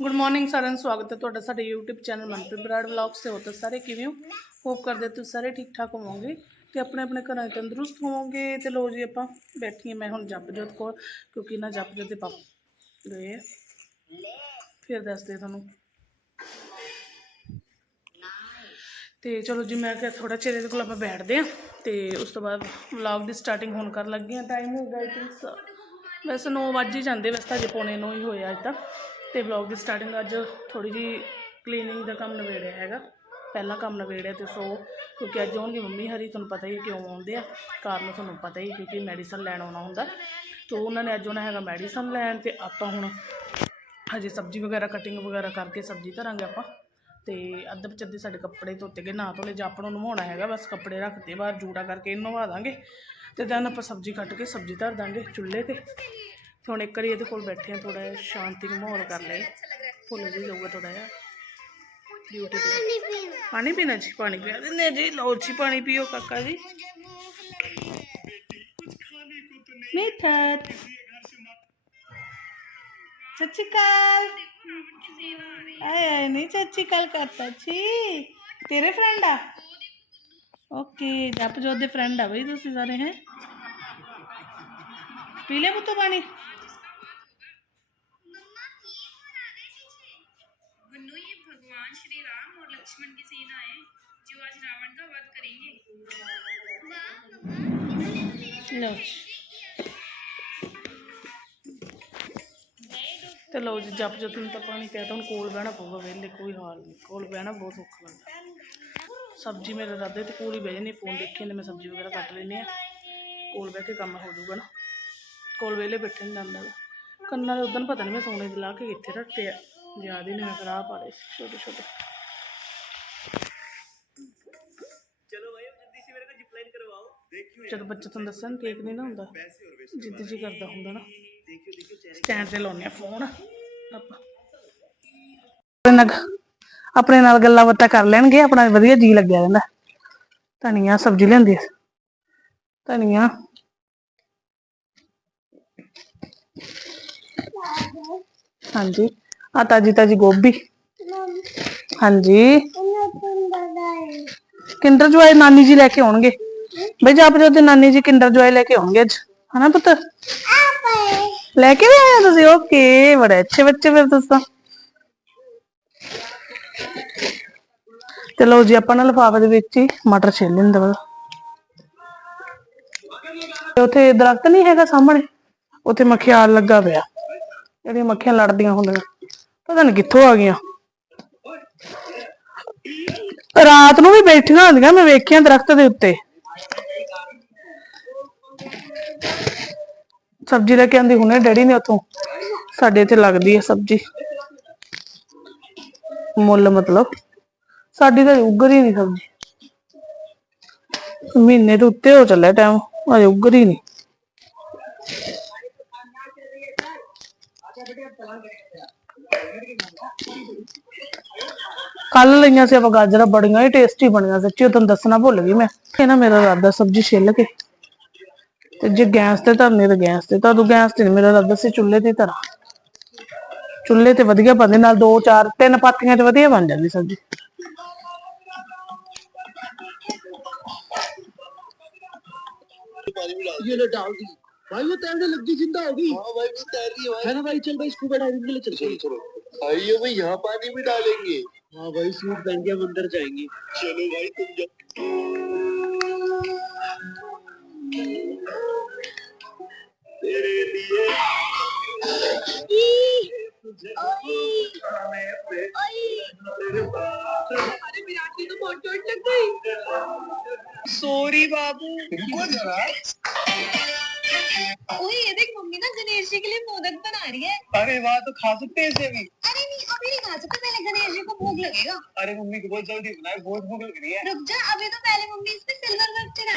Good morning ਸਾਰਿਆਂ ਨੂੰ ਸਵਾਗਤ ਹੈ ਤੁਹਾਡਾ ਸਾਡੇ YouTube channel Manpreet Brar vlogs ਤੇ। ਹੋ ਤਾਂ ਸਾਰੇ ਕਿਵੇਂ ਹੋ? ਹੋਪ ਕਰਦੇ ਤੁਸੀਂ ਸਾਰੇ ਠੀਕ ਠਾਕ ਹੋਵੋਗੇ ਤੇ ਆਪਣੇ ਆਪਣੇ ਘਰਾਂ 'ਚ ਤੰਦਰੁਸਤ ਹੋਵੋਗੇ ਤੇ ਲੋ ਜੀ ਆਪਾਂ ਬੈਠੀ ਮੈਂ ਹੁਣ ਜਪਜੋਤ ਕੋਲ, ਕਿਉਂਕਿ ਨਾ ਜਪਜੋਤ ਦੇ ਪਾਪ ਗਏ ਆ। ਫਿਰ ਦੱਸਦੇ ਤੁਹਾਨੂੰ। ਤੇ ਚਲੋ ਜੀ ਮੈਂ ਕਿਹਾ ਥੋੜਾ ਚਿਰ ਇਹਦੇ ਕੋਲ ਆਪਾਂ ਬੈਠਦੇ ਆ ਤੇ ਉਸ ਤੋਂ ਬਾਅਦ ਵਲੌਗ ਦੀ ਸਟਾਰਟਿੰਗ ਹੁਣ ਕਰਨ ਲੱਗੇ ਆ ਟਾਈਮ ਹੋ ਗਿਆ ਇਟਸ ਵੈਸੇ 9 ਵੱਜ ਹੀ ਜਾਂਦੇ, ਵੈਸੇ ਤਾਂ ਅਜੇ ਪੌਣੇ 9 ਹੀ ਹੋਇਆ ਅੱਜ ਤਾਂ। ਤੇ ਵਲੌਗ ਦੀ ਸਟਾਰਟਿੰਗ ਅੱਜ ਥੋੜੀ ਜੀ ਕਲੀਨਿੰਗ ਦਾ ਕੰਮ ਨਵੇੜਿਆ ਹੈਗਾ। ਪਹਿਲਾ ਕੰਮ ਨਵੇੜਿਆ ਤੇ ਸੋ, ਕਿਉਂਕਿ ਅੱਜ ਆਉਣਗੇ ਮੰਮੀ ਹਰੀ, ਤੁਹਾਨੂੰ ਪਤਾ ਹੀ ਕਿਉਂ ਆਉਂਦੇ ਆ। ਕਾਰਨ ਤੁਹਾਨੂੰ ਪਤਾ ਹੀ ਕਿਉਂਕਿ ਮੈਡੀਸਨ ਲੈਣ ਆਉਣਾ ਹੁੰਦਾ। ਤੇ ਉਹਨਾਂ ਨੇ ਅੱਜ ਉਹਨਾਂ ਹੈਗਾ ਮੈਡੀਸਨ ਲੈਣ ਤੇ ਆਪਾਂ ਹੁਣ ਹਜੇ ਸਬਜ਼ੀ ਵਗੈਰਾ ਕਟਿੰਗ ਵਗੈਰਾ ਕਰਕੇ ਸਬਜ਼ੀ ਧਰਾਂਗੇ ਆਪਾਂ। ਤੇ ਅੱਧ ਪਚੱਦੇ ਸਾਡੇ ਕੱਪੜੇ ਧੋਤੇ ਗਏ ਨਾ ਧੋਲੇ ਜਾਂ ਆਪਾਂ ਨੂੰ ਨਵਾਉਣਾ ਹੈਗਾ, ਬਸ ਕੱਪੜੇ ਰੱਖਦੇ ਬਾਹਰ ਜੂੜਾ ਕਰਕੇ ਨਵਾ ਦਾਂਗੇ। ਤੇ ਦੈਨ ਆਪਾਂ ਸਬਜ਼ੀ ਕੱਟ ਕੇ ਸਬਜ਼ੀ ਧਰ ਦਾਂਗੇ ਚੁੱਲ੍ਹੇ ਤੇ। ਤੇ ਹੁਣ ਇੱਕ ਵਾਰੀ ਇਹਦੇ ਕੋਲ ਬੈਠੇ ਆ ਥੋੜਾ ਜਿਹਾ ਸ਼ਾਂਤੀ ਨੂੰ ਮਾਹੌਲ ਕਰ ਲਏ ਭੁੱਲ ਜੀ ਜਾਊਗਾ ਥੋੜਾ ਜਿਹਾ। ਡਿਊਟੀ ਤੇ ਪਾਣੀ ਪੀਣਾ। ਜੀ ਪਾਣੀ ਪਿਆ ਦਿੰਦੇ ਆ ਜੀ। ਲਓ ਜੀ ਪਾਣੀ ਪੀਓ ਕਾਕਾ ਜੀ। ਮਿੱਠਾ ਸਤਿ ਸ਼੍ਰੀ ਅਕਾਲ। ਆਏ ਨਹੀਂ ਸਤਿ ਸ਼੍ਰੀ ਅਕਾਲ ਕਰਤਾ ਜੀ। ਤੇਰੇ ਫਰੈਂਡ ਆ? ਓਕੇ ਜਪਜੋਤ ਦੇ ਫਰੈਂਡ ਆ ਬਈ राम और लक्ष्मण की सेना है जो आज रावण का वध करेंगे ਲਓ ਜੀ। ਤੇ ਲਓ ਜੀ ਜਪ ਜਪ ਨੂੰ ਤਾਂ ਪਾਣੀ ਪਿਆ ਤਾਂ ਹੁਣ ਕੋਲ ਬਹਿਣਾ ਪਊਗਾ ਵੇਲੇ ਕੋਈ ਹਾਲ ਨਹੀਂ ਕੋਲ ਬਹਿਣਾ ਬਹੁਤ ਔਖਾ ਲੱਗਦਾ ਸਬਜ਼ੀ ਮੇਰੇ ਰਾਦੇ ਤੇ ਕੋਲ ਹੀ ਬਹਿ ਜਾਣੀ ਫੋਨ ਦੇਖੀ ਜਾਂਦੇ ਮੈਂ ਸਬਜ਼ੀ ਵਗੈਰਾ ਕੱਟ ਲੈਂਦੀ ਆ ਕੋਲ ਬਹਿ ਕੇ ਕੰਮ ਹੋ ਜਾਊਗਾ ਨਾ ਕੋਲ ਵੇਲੇ ਬੈਠੇ ਨਹੀਂ ਜਾਂਦਾ ਗਾ। ਕੰਨਾਂ ਦੇ ਉਦੋਂ ਪਤਾ ਨਹੀਂ ਮੈਂ ਸੋਨੇ ਦੇ ਲਾ ਕੇ ਕਿੱਥੇ ਰੱਟੇ ਆ ਯਾਦ ਹੀ ਨਹੀਂ ਮੈਂ ਫਿਰ ਆਹ ਪਾ ਲਏ ਸੀ ਛੋਟੇ ਛੋਟੇ ਜਦੋਂ ਬੱਚਾ ਤੁਹਾਨੂੰ ਦੱਸਾਂ ਕੇਕ ਨਹੀਂ ਨਾ ਹੁੰਦਾ ਜਿੱਦ ਜੀ ਕਰਦਾ ਹੁੰਦਾ ਨਾ। ਸਟੈਂਡ ਤੇ ਲਾਉਨੇ ਆ ਫੋਨ। ਆਪਾਂ ਆਪਣੇ ਨਾਲ ਗੱਲਾਂ ਬਾਤਾਂ ਕਰ ਲੈਣਗੇ ਆਪਣਾ ਵਧੀਆ ਜੀ ਲੱਗਿਆ ਰਹਿੰਦਾ। ਧਨੀਆ ਸਬਜ਼ੀ ਲਿਆਂਦੀ ਆ। ਧਨੀਆ। ਹਾਂਜੀ। ਆ ਤਾਜੀ ਤਾਜੀ ਗੋਭੀ। ਹਾਂਜੀ। ਕਿੰਡਰ ਜੋਏ ਨਾਨੀ ਜੀ ਲੈ ਕੇ ਆਉਣਗੇ। ਬਈ ਜਾਪ ਜੋ ਤੇ ਨਾਨੀ ਜੀ ਕਿੰਡਰ ਜੋਏ ਲੈ ਕੇ ਆਉਂਗੇ ਅੱਜ, ਹਨਾ ਪੁੱਤ? ਲੈ ਕੇ ਵੀ ਆਏ ਹੋ ਤੁਸੀਂ? ਓਕੇ ਬੜੇ ਅੱਛੇ ਬੱਚੇ ਫਿਰ ਤੁਸੀਂ ਚਲੋ ਜੀ, ਆਪਾਂ ਨਾ ਲਿਫਾਫੇ ਦੇ ਵਿੱਚ ਹੀ ਮਟਰ ਛਿੱਲ ਲੈਂਦੇ ਬਸ ਤੇ ਉੱਥੇ ਦਰਖਤ ਨਹੀਂ ਹੈਗਾ ਸਾਹਮਣੇ? ਉੱਥੇ ਮੱਖਿਆਲ ਲੱਗਾ ਪਿਆ। ਜਿਹੜੀਆਂ ਮੱਖੀਆਂ ਲੜਦੀਆਂ ਹੁੰਦੀਆਂ। ਪਤਾ ਨਹੀਂ ਕਿੱਥੋਂ ਆ ਗਈਆਂ। ਰਾਤ ਨੂੰ ਵੀ ਬੈਠੀਆਂ ਹੁੰਦੀਆਂ, ਮੈਂ ਵੇਖੀਆਂ ਦਰਖਤ ਦੇ ਉੱਤੇ। ਸਬਜ਼ੀ ਲੈ ਕੇ ਆਂਦੀ ਹੁਣੇ, ਡੈਡੀ ਨੇ ਉੱਥੋਂ। ਸਾਡੇ ਇੱਥੇ ਲੱਗਦੀ ਹੈ ਸਬਜ਼ੀ। ਮੁੱਲ ਮਤਲਬ। ਸਾਡੀ ਤਾਂ ਉੱਗਰ ਹੀ ਨਹੀਂ ਸਬਜ਼ੀ। ਮਹੀਨੇ ਤੋਂ ਉੱਤੇ ਹੋ ਚੱਲਿਆ ਟਾਈਮ ਅਜੇ ਉੱਗਰ ਹੀ ਨਹੀਂ ਕੱਲ ਲਈਆਂ ਸੀ ਆਪਾਂ ਗਾਜਰਾਂ, ਬੜੀਆਂ ਹੀ ਟੇਸਟੀ ਬਣੀਆਂ, ਸੱਚੀ ਉਹ ਤੁਹਾਨੂੰ ਦੱਸਣਾ ਭੁੱਲ ਗਈ ਮੈਂ। ਇਹ ਨਾ ਮੇਰਾ ਰਾਦਾ ਸਬਜ਼ੀ ਛਿੱਲ ਕੇ। ਤੇ ਜੇ ਗੈਸ ਤੇ ਧਰਨੀ ਤੇ ਗੈਸ ਤੇ ਤਾਂ ਤੂੰ ਗੈਸ ਤੇ ਨੀ, ਮੇਰਾ ਰਾਦਾ ਸੀ ਚੁੱਲ੍ਹੇ ਤੇ ਧਰਾਂ ਚੁੱਲ੍ਹੇ ਤੇ ਵਧੀਆ ਬਣਦੇ ਨਾਲ ਦੋ ਚਾਰ ਤਿੰਨ ਪਾਥੀਆਂ 'ਚ ਵਧੀਆ ਬਣ ਜਾਂਦੀ ਸਬਜ਼ੀ ये लो डाल दी भाई वो तैरने लग गई जिंदा होगी हाँ भाई वो तैर रही है भाई है ना भाई चल भाई स्कूबा डाइविंग के लिए चल चलो चलो आइए भाई यहाँ पानी भी डालेंगे हाँ भाई सूट पहन के हम अंदर जाएंगे चलो भाई तुम जाओ तेरे लिए अरे विराट की तो बहुत चोट लग गई। सॉरी बाबू। ओए ये देख मम्मी ना गणेश जी के लिए मोदक बना रही है। अरे वाह तो खा सकते हैं इसे भी। अरे नहीं अभी नहीं खा सकते पहले गणेश जी को भूख लगेगा। अरे मम्मी को बहुत जल्दी बनाए बहुत भूख लग रही है। रुक जा अभी तो पहले मम्मी इस पे सिल्वर वर्क चढ़ा।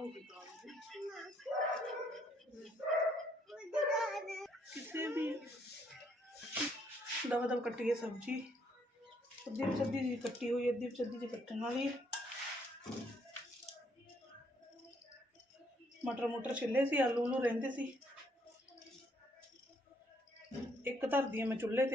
ਕਰਕੇ ਕਿਸੇ ਵੀ ਦਵਾ ਦਵਾ ਕੱਟੀ ਹੈ ਸਬਜ਼ੀ ਅੱਧੀ ਵਿੱਚ ਅੱਧੀ ਜੀ ਕੱਟੀ ਹੋਈ ਅੱਧੀ ਵਿੱਚ ਅੱਧੀ ਜੀ ਕੱਟਣ ਵਾਲੀ ਹੈ ਮਟਰ ਮੁਟਰ ਛਿੱਲੇ ਸੀ ਆਲੂ ਨੂੰ ਰਹਿੰਦੇ ਸੀ ਇੱਕ ਧਰਦੀ ਹਾਂ ਮੈਂ ਚੁੱਲ੍ਹੇ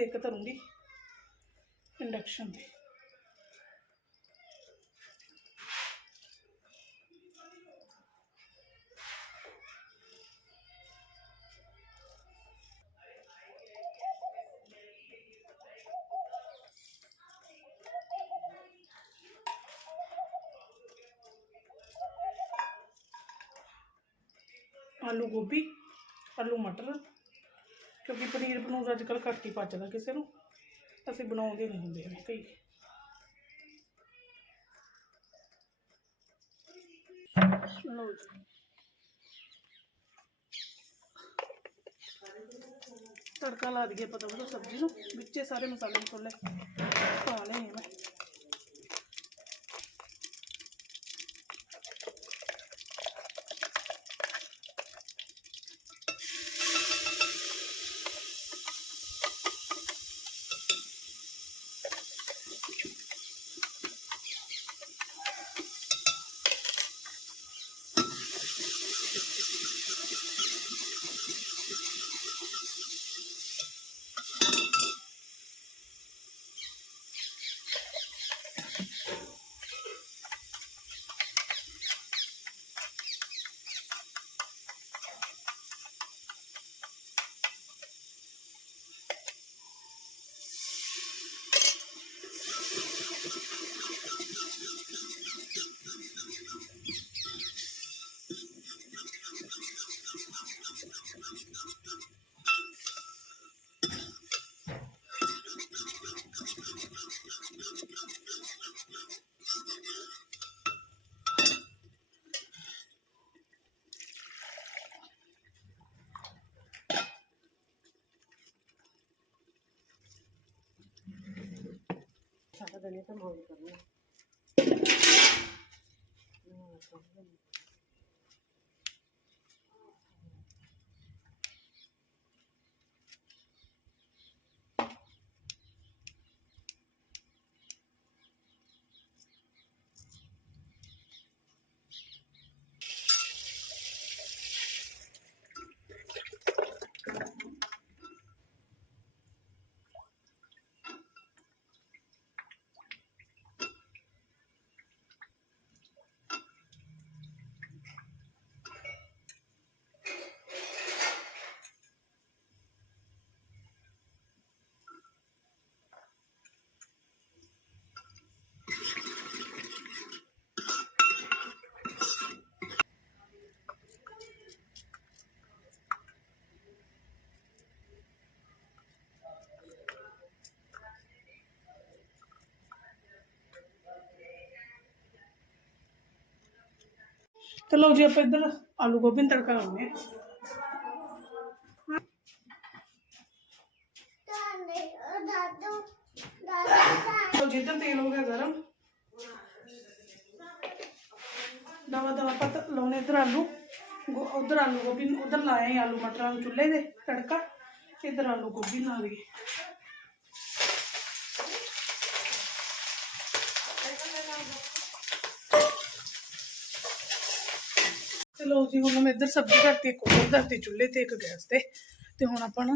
ਆਲੂ ਗੋਭੀ ਆਲੂ ਮਟਰ ਕਿਉਂਕਿ ਪਨੀਰ ਪਨੂਰ ਅੱਜ ਕੱਲ੍ਹ ਘੱਟ ਹੀ ਪਚਦਾ ਕਿਸੇ ਨੂੰ ਅਸੀਂ ਬਣਾਉਂਦੇ ਨਹੀਂ ਹੁੰਦੇ ਐਵੇਂ ਕਈ ਲਓ ਜੀ ਤੜਕਾ ਲਾ ਦਈਏ ਪਤਾ ਪਤਾ ਸਬਜ਼ੀ ਨੂੰ ਵਿੱਚੇ ਸਾਰੇ ਮਸਾਲੇ ਮਸੂਲੇ ganito mahuli kami. Ano, ਤੇ ਲਓ ਜੀ ਆਪਾਂ ਇੱਧਰ ਆਲੂ ਗੋਭੀ ਨੂੰ ਤੜਕਾ ਲਾਉਂਦੇ ਹਾਂ ਲਓ ਜੀ ਇੱਧਰ ਤੇਲ ਹੋ ਗਿਆ ਗਰਮ ਦਵਾ ਦਵਾ ਪਤ ਲਾਉਣੇ ਇੱਧਰ ਆਲੂ ਗੋ- ਉੱਧਰ ਆਲੂ ਗੋਭੀ ਨੂੰ- ਉੱਧਰ ਲਾਏ ਆਲੂ ਮਟਰਾਂ ਨੂੰ ਚੁੱਲ੍ਹੇ ਦੇ ਤੜਕਾ ਇੱਧਰ ਆਲੂ ਗੋਭੀ ਲਾ ਲਈਏ ਚਲੋ ਜੀ, ਹੁਣ ਮੈਂ ਇੱਧਰ ਸਬਜ਼ੀ ਧਰਤੀ, ਇੱਕ ਉੱਧਰ ਧਰਤੀ ਚੁੱਲ੍ਹੇ ਤੇ, ਇੱਕ ਗੈਸ ਤੇ। ਤੇ ਹੁਣ ਆਪਾਂ ਨਾ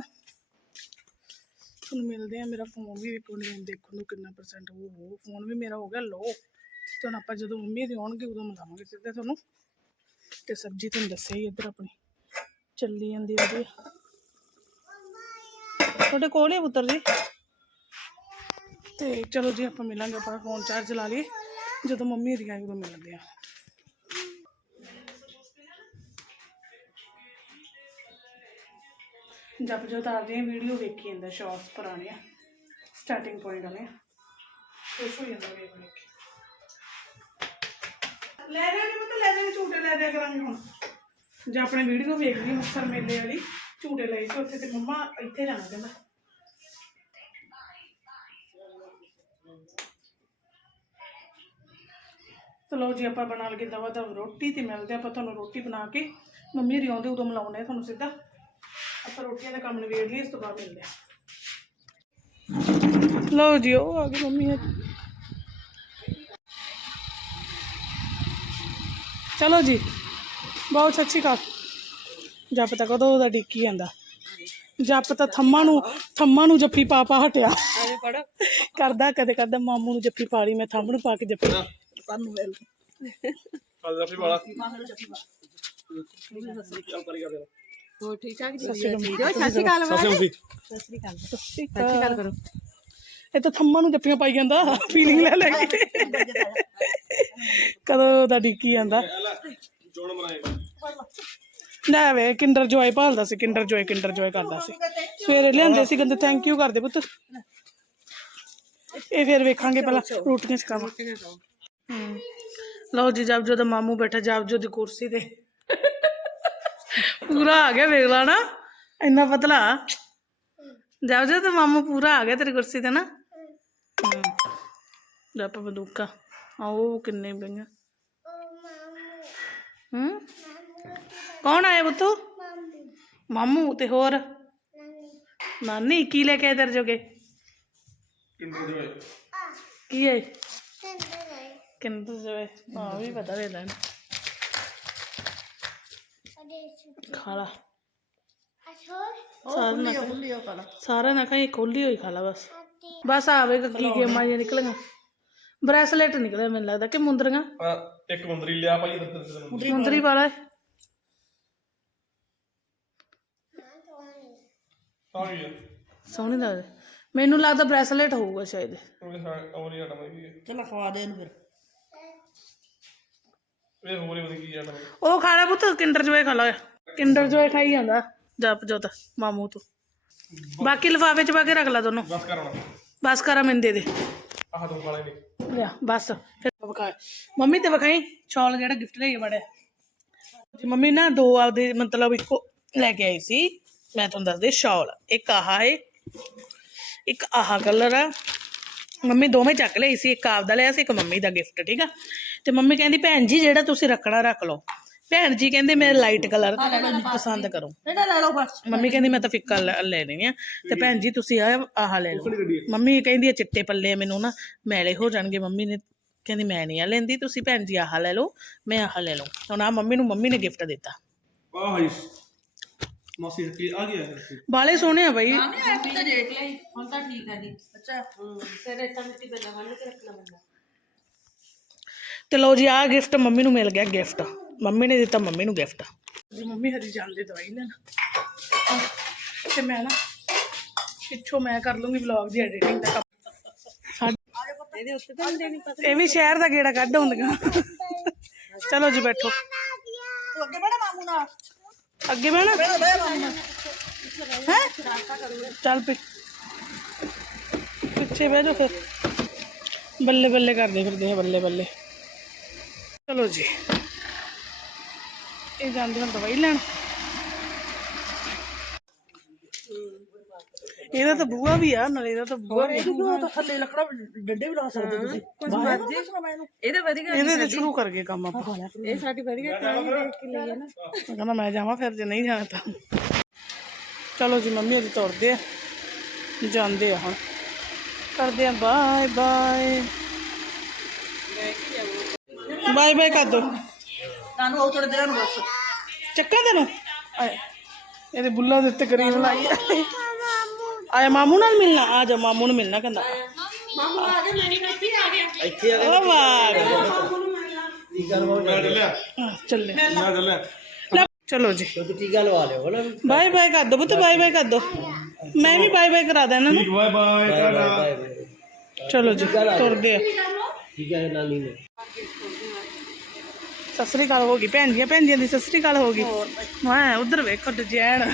ਤੁਹਾਨੂੰ ਮਿਲਦੇ ਆ ਮੇਰਾ ਫੋਨ ਵੀ ਇੱਕ ਮਿੰਟ ਦੇਖਣ ਨੂੰ ਕਿੰਨਾ ਪਰਸੈਂਟ ਉਹ ਹੋ ਫੋਨ ਵੀ ਮੇਰਾ ਹੋ ਗਿਆ ਲੋ ਤੇ ਹੁਣ ਆਪਾਂ ਜਦੋਂ ਮੰਮੀ ਦੇ ਆਉਣਗੇ, ਉਦੋਂ ਮਿਲਾਵਾਂਗੇ ਸਿੱਧਾ ਤੁਹਾਨੂੰ। ਤੇ ਸਬਜ਼ੀ ਤੁਹਾਨੂੰ ਦੱਸਿਆ ਹੀ ਇੱਧਰ ਆਪਣੀ। ਚੱਲੀ ਜਾਂਦੀ ਉਹਦੀ ਤੁਹਾਡੇ ਕੋਲ ਹੀ ਪੁੱਤਰ ਜੀ? ਤੇ ਚਲੋ ਜੀ, ਆਪਾਂ ਮਿਲਾਂਗੇ ਆਪਣਾ ਫੋਨ ਚਾਰਜ ਲਾ ਲਈਏ। ਜਦੋਂ ਮੰਮੀ ਦੀ ਆਏ, ਉਦੋਂ ਮਿਲਦੇ ਆ ਜਪ ਜੋ ਤਾਰਦੇ ਵੀਡੀਓ ਵੇਖੀ ਜਾਂਦਾ ਸ਼ਾਰਟਸ ਪੁਰਾਣੇ ਆ ਸਟਾਰਟਿੰਗ ਪੁਆਇੰਟ ਵਾਲੇ ਆ ਖੁਸ਼ ਹੋ ਜਾਂਦਾ ਵੇਖ ਵੇਖ ਕੇ। ਲੈ ਜਾ ਕੇ ਮਤ ਲੈ ਲੈ ਦਿਆ ਕਰਾਂਗੇ ਹੁਣ। ਜਾਂ ਆਪਣੇ ਵੀਡੀਓ ਵੇਖ ਲਈ ਮੇਲੇ ਵਾਲੀ, ਝੂਟੇ ਲਏ ਸੀ, ਉੱਥੇ ਤੇ ਮੰਮਾ ਇੱਥੇ ਜਾਣਾ ਕਹਿੰਦਾ ਚਲੋ ਜੀ, ਆਪਾਂ ਬਣਾ ਲਗੇ ਦਵਾ ਦਵ ਰੋਟੀ ਤੇ ਮਿਲਦੇ ਆਪਾਂ ਤੁਹਾਨੂੰ ਰੋਟੀ ਬਣਾ ਕੇ। ਮੰਮੀ ਹਰੀ ਉਦੋਂ ਮਿਲਾਉਂਦੇ ਆ ਤੁਹਾਨੂੰ ਸਿੱਧਾ। ਆਪਾਂ ਰੋਟੀਆਂ ਦਾ ਕੰਮ ਨਿਬੇੜ ਲਈ ਇਸ ਤੋਂ ਬਾਅਦ ਮਿਲਦੇ ਆ ਲਓ ਜੀ ਉਹ ਆ ਗਈ ਮੰਮੀ ਅੱਜ ਚਲੋ ਜੀ ਬਹੁਤ ਸ਼੍ਰੀ ਅਕਾਲ। ਜੱਪ ਤਾਂ ਕਦੋਂ ਉਹਦਾ ਡਿੱਕੀ ਜਾਂਦਾ। ਜੱਪ ਤਾਂ ਥੰਮਾ ਨੂੰ ਥੰਮਾ ਨੂੰ ਜੱਫੀ ਪਾ ਪਾ ਹਟਿਆ। ਕਰਦਾ ਕਦੇ ਕਰਦਾ ਮਾਮੂ ਨੂੰ ਜੱਫੀ ਪਾ ਲਈ ਮੈਂ ਥੰਮ ਨੂੰ ਪਾ ਕੇ ਜੱਫੀ ਸਾਨੂੰ ਵੇਲ ਹੋਰ ਠੀਕ ਠਾਕ ਜੀ? ਸਤਿ ਸ਼੍ਰੀ ਸਤਿ ਸ਼੍ਰੀ ਅਕਾਲ ਸਤਿ ਸ਼੍ਰੀ ਅਕਾਲ ਸਤਿ ਸ਼੍ਰੀ ਸਤਿ ਸ਼੍ਰੀ ਅਕਾਲ। ਅਕਾਲ ਕਰੋ। ਇਹ ਤਾਂ ਥੰਮਾ ਨੂੰ ਜੱਫੀਆਂ ਪਾਈ ਜਾਂਦਾ ਫੀਲਿੰਗ ਲੈ ਲੈ ਕੇ। ਕਦੋਂ ਦਾ ਡਿੱਕੀ ਜਾਂਦਾ ਲੈ ਵੇ ਕਿੰਡਰ ਜੋਏ ਭਾਲਦਾ ਸੀ ਕਿੰਡਰ ਜੋਏ ਕਿੰਡਰ ਜੋਏ ਕਰਦਾ ਸੀ। ਸਵੇਰੇ ਲਿਆਂਦੇ ਸੀ ਕਹਿੰਦੇ ਥੈਂਕ ਯੂ ਕਰਦੇ ਪੁੱਤ। ਇਹ ਫਿਰ ਵੇਖਾਂਗੇ ਪਹਿਲਾਂ ਰੋਟੀਆਂ ਛਕਾਵਾਂ ਹੂੰ। ਲਓ ਜੀ ਜਬ ਜਦੋਂ ਮਾਮੂ ਬੈਠਾ ਜਬ ਜੋ ਦੀ ਕੁਰਸੀ ਤੇ। ਪੂਰਾ ਆ ਗਿਆ ਵੇਖ ਲਾ ਨਾ ਇੰਨਾ ਪਤਲਾ। ਜਬ ਜੋ ਤੇ ਮਾਮੂ ਪੂਰਾ ਆ ਗਿਆ ਤੇਰੀ ਕੁਰਸੀ ਤੇ ਨਾ। ਹੂੰ। ਜੱਪ ਬੰਦੂਕਾ ਆਓ ਕਿੰਨੇ ਪਈਆਂ। ਹੂੰ। ਕੌਣ ਆਇਆ ਬੁੱਤੂ ਮਾਮੂ ਤੇ ਹੋਰ। ਨਾਨੀ ਕੀ ਲੈ ਕੇ ਆਏ ਤੇਰੇ ਜੋਗੇ? ਕੀ ਹੈ ਕਿੰਦਰ ਜੋਏ ਹਾਂ ਵੀ ਪਤਾ ਵੇ ਲੈਣ। ਖਾ ਲਾ ਸਾਰਾ ਨਾ ਖਾ- ਸਾਰਾ ਨਾ ਖਾਈ ਖੋਲੀ ਹੋਈ ਖਾ ਲਾ ਬਸ ਬਸ ਆਵੇਗਾ ਕੀ ਗੇਮਾਂ ਜਿਹੀਆਂ ਨਿਕਲੀਆਂ। ਬ੍ਰੈਸਲੇਟ ਨਿਕਲਿਆ ਮੈਨੂੰ ਲੱਗਦਾ। ਕਿ ਮੁੰਦਰੀਆਂ? ਇੱਕ ਮੁੰਦਰੀ ਲਿਆ ਭਾਈ ਇੱਧਰ ਤੇ ਮੁੰਦਰੀ ਵਾਲਾ ਹੈ। ਆ ਗਈ ਹੈ ਸੋਹਣੀ ਲੱਗਦੀ। ਮੈਨੂੰ ਲੱਗਦਾ ਬ੍ਰੈਸਲੇਟ ਹੋਊਗਾ ਸ਼ਾਇਦ। ਉਹਦੇ ਸਾਹ ਉਹ ਨਹੀਂ ਕੀ ਹੈ। ਚਲ ਖਵਾ ਦੇ ਇਹਨੂੰ ਫਿਰ। ਇਹ ਹੋਰ ਹੀ ਵਧੀਆ ਕੀ ਜਾਣਾ ਉਹ ਖਾ ਲੈ ਪੁੱਤ ਕਿੰਡਰ ਜੋਏ ਖਾ ਲੈ ਕਿੰਡਰ ਜੋਏ ਖਾਈ ਜਾਂਦਾ। ਜਪ ਜੋਤ ਮਾਮੂ ਤੋਂ। ਬਾਕੀ ਲਿਫਾਫੇ ਚ ਪਾ ਕੇ ਰੱਖ ਲੈ ਦੋਨੋਂ। ਬਸ ਕਰਨਾ ਬਸ ਕਰਾ ਮੈਨੂੰ ਦੇ ਦੇ। ਆਹ ਦੋ ਵਾਲੇ ਨੇ। ਲਿਆ ਬਸ ਫਿਰ ਵਿਖਾ। ਮੰਮੀ ਤੇ ਵਿਖਾਈ ਸ਼ਾਲ ਜਿਹੜਾ ਗਿਫਟ ਲਈ ਬੜਿਆ ਜੀ ਮੰਮੀ ਨਾ ਦੋ ਆਪਦੇ ਮਤਲਬ ਇੱਕੋ ਲੈ ਕੇ ਆਈ ਸੀ। ਮੈਂ ਤੁਹਾਨੂੰ ਦੱਸਦੀ ਸ਼ਾਲ। ਇੱਕ ਆਹ ਹੈ ਇੱਕ ਆਹ ਕਲਰ ਆ। ਮੰਮੀ ਦੋਵੇਂ ਚੱਕ ਲਈ ਸੀ ਇੱਕ ਆਪਦਾ ਲਿਆ ਸੀ ਇੱਕ ਮੰਮੀ ਦਾ ਗਿਫਟ ਠੀਕ ਆ? ਤੇ ਮੰਮੀ ਕਹਿੰਦੀ ਭੈਣ ਜੀ ਜਿਹੜਾ ਤੁਸੀਂ ਰੱਖਣਾ ਰੱਖ ਲਓ। ਭੈਣ ਜੀ ਕਹਿੰਦੇ ਮੈਂ ਲਾਈਟ ਕਲਰ ਪਸੰਦ ਕਰੋ। ਇਹਦਾ ਲੈ ਲਓ ਬਸ। ਮੰਮੀ ਕਹਿੰਦੀ ਮੈਂ ਤਾਂ ਫਿੱਕਾ ਲੈ ਲੈਣੀ ਆ। ਤੇ ਭੈਣ ਜੀ ਤੁਸੀਂ ਆ ਆਹ ਲੈ ਲਓ। ਮੰਮੀ ਕਹਿੰਦੀ ਆ ਚਿੱਟੇ ਪੱਲੇ ਆ ਮੈਨੂੰ ਨਾ ਮੈਲੇ ਹੋ ਜਾਣਗੇ। ਮੰਮੀ ਨੇ ਕਹਿੰਦੀ ਮੈਂ ਨਹੀਂ ਆ ਲੈਂਦੀ ਤੁਸੀਂ ਭੈਣ ਜੀ ਆਹ ਲੈ ਲਓ ਮੈਂ ਆਹ ਲੈ ਲਓ ਹੁਣ ਆ ਮੰਮੀ ਨੂੰ ਮੰਮੀ ਨੇ ਗਿਫਟ ਦਿੱਤਾ। ਆਹ ਹਾਈ ਮਾਸੀ ਕੀ ਆ ਗਿਆ ਹੈ ਬਾਲੇ ਸੋਹਣੇ ਆ ਬਾਈ। ਨਹੀਂ ਆਇਆ ਤਾਂ ਦੇਖ ਲਈ ਹੁਣ ਤਾਂ ਠੀਕ ਹੈ ਜੀ। ਅੱਛਾ ਫਿਰ ਇੱਥੇ ਮਿੱਟੀ ਬੰਦਾ ਬੰਨ ਕੇ ਰੱਖਣਾ ਬੰਦਾ। ਤੇ ਲਓ ਜੀ ਆ ਗਿਫਟ ਮੰਮੀ ਨੂੰ ਮਿਲ ਗਿਆ ਗਿਫਟ ਮੰਮੀ ਨੇ ਦਿੱਤਾ ਮੰਮੀ ਨੂੰ ਗਿਫਟ ਜੀ ਮੰਮੀ ਹਰੀ ਜਾਂਦੇ ਦਵਾਈ ਲੈਣ। ਤੇ ਮੈਂ ਨਾ ਪਿੱਛੋਂ ਮੈਂ ਕਰ ਲੂੰਗੀ ਵਲੌਗ ਦੀ ਐਡੀਟਿੰਗ ਦਾ ਕੰਮ। ਸਾਡੇ- ਇਹਦੇ ਉੱਤੇ ਤਾਂ ਨਹੀਂ ਦੇਣੀ ਪਤਾ ਇਹ ਵੀ ਸ਼ਹਿਰ ਦਾ ਗੇੜਾ ਕੱਢ ਹੁੰਦੀਆਂ। ਚਲੋ ਜੀ ਬੈਠੋ। ਤੂੰ ਅੱਗੇ ਬੜਾ ਮਾਮੂ ਨਾਲ। ਅੱਗੇ ਬਹਿਣਾ। ਹੈ? ਚੱਲ ਪਈ ਪਿੱਛੇ ਬਹਿ ਜਾਓ ਫਿਰ। ਬੱਲੇ ਬੱਲੇ ਕਰਦੇ ਫਿਰਦੇ ਆ, ਬੱਲੇ ਬੱਲੇ। ਚਲੋ ਜੀ। ਇਹ ਜਾਂਦੇ ਹੁਣ ਦਵਾਈ ਲੈਣ। ਇਹਦਾ ਤਾਂ ਬੂਆ ਵੀ ਆ ਨਾਲੇ ਇਹਦਾ ਤਾਂ ਬੂਆ ਵੀ ਆ। ਉਹ ਤਾਂ ਥੱਲੇ ਲੱਕੜਾ ਡੰਡੇ ਵੀ ਲਾ ਸਕਦੇ ਤੁਸੀਂ? ਕੁਝ ਮਰਜ਼ੀ ਇਹਦੇ ਵਧੀਆ ਇਹਦੇ ਤੇ ਸ਼ੁਰੂ ਕਰ ਗਏ ਕੰਮ ਆਪਾਂ। ਇਹ ਸਾਡੀ ਵਧੀਆ ਹੀ ਦੇਖ ਕੇ ਲਈ ਹੈ ਨਾ। ਮੈਂ ਕਹਿੰਦਾ ਮੈਂ ਜਾਵਾਂ ਫਿਰ ਜੇ ਨਹੀਂ ਜਾਣਾ ਤਾਂ। ਚਲੋ ਜੀ ਮੰਮੀ ਅਜੀ ਤੁਰਦੇ ਆ। ਜਾਂਦੇ ਆ ਹੁਣ। ਕਰਦੇ ਆ ਬਾਏ ਬਾਏ। ਬਾਏ ਬਾਏ ਕਰ ਦੋ। ਤੁਹਾਨੂੰ ਉਹ ਥੋੜੇ ਦਿਨਾਂ ਨੂੰ ਬਸ ਚੱਕਾ ਤੈਨੂੰ? ਆਏ, ਇਹਦੇ ਬੁੱਲਾ ਦੇ ਉੱਤੇ ਕਰੀਮ ਲਾਈ ਆ। ਆਇਆ ਮਾਮੂ ਨਾਲ ਮਿਲਣਾ ਆ ਜਾ ਮਾਮੂ ਨੂੰ ਮਿਲਣਾ ਕਹਿੰਦਾ। ਮਾਮੂ ਆ ਗਿਆ ਮੈਂ ਨਹੀਂ ਆ ਗਿਆ। ਇੱਥੇ ਆ ਗਿਆ। ਵਾਹ। ਮੈਂ ਚੱਲੇ ਮੈਂ ਚੱਲਿਆ। ਲੈ, ਚਲੋ ਜੀ। ਟੀਕਾ ਲਵਾ ਲਿਓ ਨਾ ਬਾਏ ਬਾਏ ਕਰ ਦੋ ਬੁੱਤ ਬਾਏ ਬਾਏ ਕਰ ਦੋ। ਮੈਂ ਵੀ ਬਾਏ ਬਾਏ ਕਰਾ ਦੇਣਾ ਨਾ। ਠੀਕ ਬਾਏ ਚਲੋ ਜੀ ਤੁਰਦੇ ਆ। ਠੀਕ ਹੈ ਨਾਨੀ ਨੇ। ਸਤਿ ਸ੍ਰੀ ਅਕਾਲ ਹੋ ਗਈ ਭੈਣ ਜੀਆਂ ਭੈਣ ਜੀਆਂ ਦੀ ਸਤਿ ਸ੍ਰੀ ਅਕਾਲ ਹੋ ਗਈ। ਮੈਂ ਉਧਰ ਵੇਖੋ ਡਿਜ਼ਾਈਨ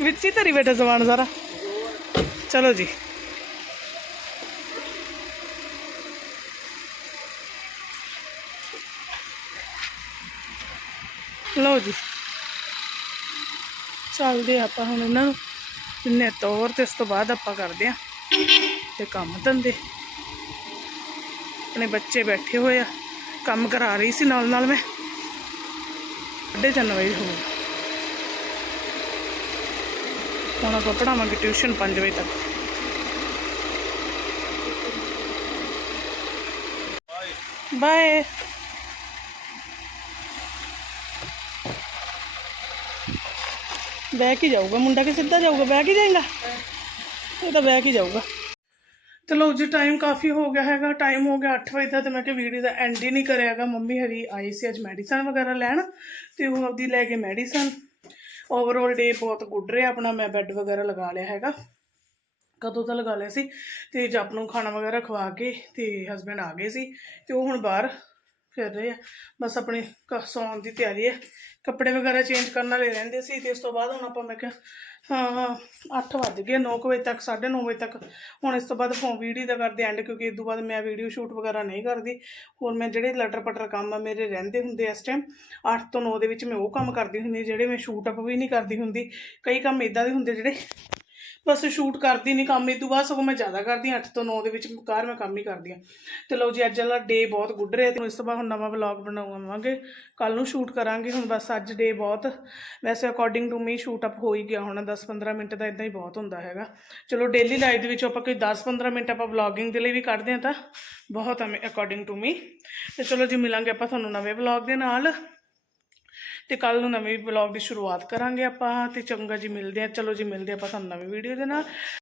ਵਿੱਚ ਹੀ ਧਰੀ ਬੈਠਾ ਸਮਾਨ ਸਾਰਾ। ਚਲੋ ਜੀ। ਲਓ ਜੀ। ਚੱਲਦੇ ਆਪਾਂ ਹੁਣ ਇਹਨਾਂ ਨੂੰ। ਇੰਨੇ ਤੌਰ ਤੇ ਇਸ ਤੋਂ ਬਾਅਦ ਆਪਾਂ ਕਰਦੇ ਆ ਤੇ ਕੰਮ ਧੰਦੇ। ਆਪਣੇ ਬੱਚੇ ਬੈਠੇ ਹੋਏ ਆ। ਕੰਮ ਕਰਾ ਰਹੀ ਸੀ ਨਾਲ ਨਾਲ ਮੈਂ। ਸਾਢੇ ਤਿੰਨ ਵਜੇ ਹੋ ਗਏ ਹੁਣ ਆਪਾਂ ਪੜਾਵਾਂਗੇ ਟਿਊਸ਼ਨ 5 ਵਜੇ ਤੱਕ। ਬਾਏ। ਬਹਿ ਕੇ ਜਾਊਗਾ, ਮੁੰਡਾ ਕਿ ਸਿੱਧਾ ਜਾਊਗਾ? ਬਹਿ ਕੇ ਜਾਏਗਾ? ਇਹ ਤਾਂ ਬਹਿ ਕੇ ਜਾਊਗਾ। ਚਲੋ ਜੀ ਟਾਈਮ ਕਾਫੀ ਹੋ ਗਿਆ ਹੈਗਾ। ਟਾਈਮ ਹੋ ਗਿਆ 8 ਵਜੇ ਦਾ ਤੇ ਮੈਂ ਕਿ ਵੀਡੀਓ ਦਾ ਐਂਡ ਹੀ ਨਹੀਂ ਕਰਿਆਗਾ। ਮੰਮੀ ਹਰੀ ਆਈ ਸੀ ਅੱਜ ਮੈਡੀਸਨ ਵਗੈਰਾ ਲੈਣ ਤੇ ਉਹ ਆਪਦੀ ਲੈ ਕੇ ਮੈਡੀਸਨ ਓਵਰਆਲ ਡੇ ਬਹੁਤ ਗੁੱਡ ਰਿਹਾ, ਆਪਣਾ ਮੈਂ ਬੈੱਡ ਵਗੈਰਾ ਲਗਾ ਲਿਆ ਹੈਗਾ। ਕਦੋਂ ਤਾਂ ਲਗਾ ਲਿਆ ਸੀ, ਤੇ ਜਪ ਨੂੰ ਖਾਣਾ ਵਗੈਰਾ ਖਵਾ ਕੇ ਤੇ ਹਸਬੰਡ ਆ ਗਏ ਸੀ, ਤੇ ਉਹ ਹੁਣ ਬਾਹਰ ਫਿਰ ਰਹੇ ਆ। ਬਸ ਆਪਣੀ ਕ- ਸੌਣ ਦੀ ਤਿਆਰੀ ਹੈ ਕੱਪੜੇ ਵਗੈਰਾ ਚੇਂਜ ਕਰਨ ਵਾਲੇ ਰਹਿੰਦੇ ਸੀ ਤੇ ਉਸ ਤੋਂ ਬਾਅਦ ਹੁਣ ਆਪਾਂ ਮੈਂ ਕਿਹਾ, ਹਾਂ 8 ਵੱਜ ਗਏ 9 ਵਜੇ ਤੱਕ 9:30 ਵਜੇ ਤੱਕ। ਹੁਣ ਇਸ ਤੋਂ ਬਾਅਦ ਫੋਨ ਵੀਡੀਓ ਦਾ ਕਰਦੇ ਐਂਡ ਕਿਉਂਕਿ ਇਸ ਤੋਂ ਬਾਅਦ ਮੈਂ ਵੀਡੀਓ ਸ਼ੂਟ ਵਗੈਰਾ ਨਹੀਂ ਕਰਦੀ। ਹੋਰ ਮੈਂ ਜਿਹੜੇ ਲਟਰ ਪਟਰ ਕੰਮ ਆ ਮੇਰੇ ਰਹਿੰਦੇ ਹੁੰਦੇ ਇਸ ਟਾਈਮ 8 ਤੋਂ 9 ਦੇ ਵਿੱਚ ਮੈਂ ਉਹ ਕੰਮ ਕਰਦੀ ਹੁੰਦੀ ਜਿਹੜੇ ਮੈਂ ਸ਼ੂਟ ਅਪ ਵੀ ਨਹੀਂ ਕਰਦੀ ਹੁੰਦੀ। ਕਈ ਕੰਮ ਇਦਾਂ ਦੇ ਹੁੰਦੇ ਜਿਹੜੇ ਬਸ ਸ਼ੂਟ ਕਰਦੀ ਨਹੀਂ ਕੰਮ ਇਹ ਤੋਂ ਬਾਅਦ ਸਗੋਂ ਮੈਂ ਜ਼ਿਆਦਾ ਕਰਦੀ ਹਾਂ 8 ਤੋਂ 9 ਦੇ ਵਿੱਚ ਕਾਰ ਮੈਂ ਕੰਮ ਹੀ ਕਰਦੀ ਹਾਂ। ਤੇ ਲਓ ਜੀ, ਅੱਜ ਵਾਲਾ ਡੇ ਬਹੁਤ ਗੁੱਡ ਰਿਹਾ ਤੇ ਇਸ ਤੋਂ ਬਾਅਦ ਹੁਣ ਨਵਾਂ ਵਲੌਗ ਬਣਾਵਾਂਗੇ। ਕੱਲ ਨੂੰ ਸ਼ੂਟ ਕਰਾਂਗੇ, ਹੁਣ ਬਸ ਅੱਜ ਡੇ ਬਹੁਤ। ਵੈਸੇ according to me shoot up ਹੋ ਹੀ ਗਿਆ, ਹੁਣ 10-15 ਮਿੰਟ ਦਾ ਇਦਾਂ ਹੀ ਬਹੁਤ ਹੁੰਦਾ ਹੈਗਾ। ਚਲੋ ਡੇਲੀ ਲਾਈਫ ਦੇ ਵਿੱਚ ਆਪਾਂ ਕੋਈ 10-15 ਮਿੰਟ ਆਪਾਂ ਵਲੌਗਿੰਗ ਦੇ ਲਈ ਵੀ ਕੱਢਦੇ ਹਾਂ ਤਾਂ ਬਹੁਤ ਹੈ ਅਕੋਰਡਿੰਗ ਟੂ ਮੀ ਤੇ ਚਲੋ ਜੀ, ਮਿਲਾਂਗੇ ਆਪਾਂ ਤੁਹਾਨੂੰ ਨਵੇਂ ਵਲੌਗ ਦੇ ਨਾਲ। ਤੇ ਕੱਲ ਨੂੰ ਨਵੇਂ ਵਲੌਗ ਦੀ ਸ਼ੁਰੂਆਤ ਕਰਾਂਗੇ ਆਪਾਂ ਤੇ ਚੰਗਾ ਜੀ ਮਿਲਦੇ ਆ। ਚਲੋ ਜੀ, ਮਿਲਦੇ ਆਪਾਂ ਤੁਹਾਨੂੰ ਨਵੀਂ ਵੀਡੀਓ ਦੇ ਨਾਲ।